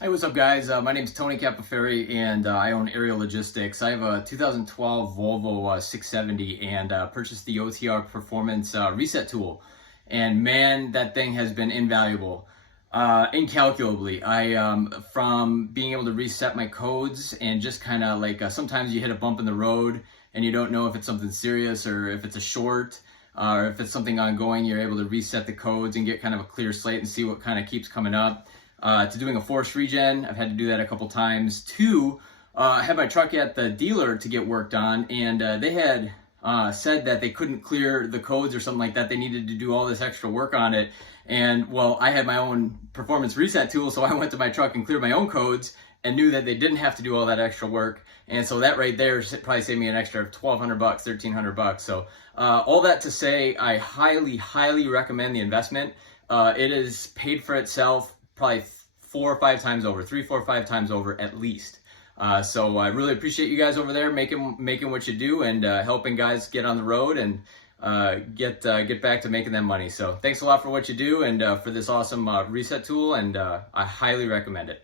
Hey, what's up, guys? My name is Tony Capaferri, and I own Aerial Logistics. I have a 2012 Volvo 670 and purchased the OTR Performance Reset Tool. And man, that thing has been invaluable, incalculably. From being able to reset my codes and just kind of like sometimes you hit a bump in the road and you don't know if it's something serious or if it's a short. Or if it's something ongoing, you're able to reset the codes and get kind of a clear slate and see what kind of keeps coming up. To doing a force regen, I've had to do that a couple times. Two, I had my truck at the dealer to get worked on, and they had said that they couldn't clear the codes or something like that. They needed to do all this extra work on it. And well, I had my own performance reset tool, so I went to my truck and cleared my own codes and knew that they didn't have to do all that extra work. And so that right there probably saved me an extra $1,200, $1,300. So all that to say, I highly recommend the investment. It is paid for itself probably 4 or 5 times over, 3, 4, 5 times over at least. So I really appreciate you guys over there making what you do and helping guys get on the road and get back to making that money. So thanks a lot for what you do and for this awesome reset tool, and I highly recommend it.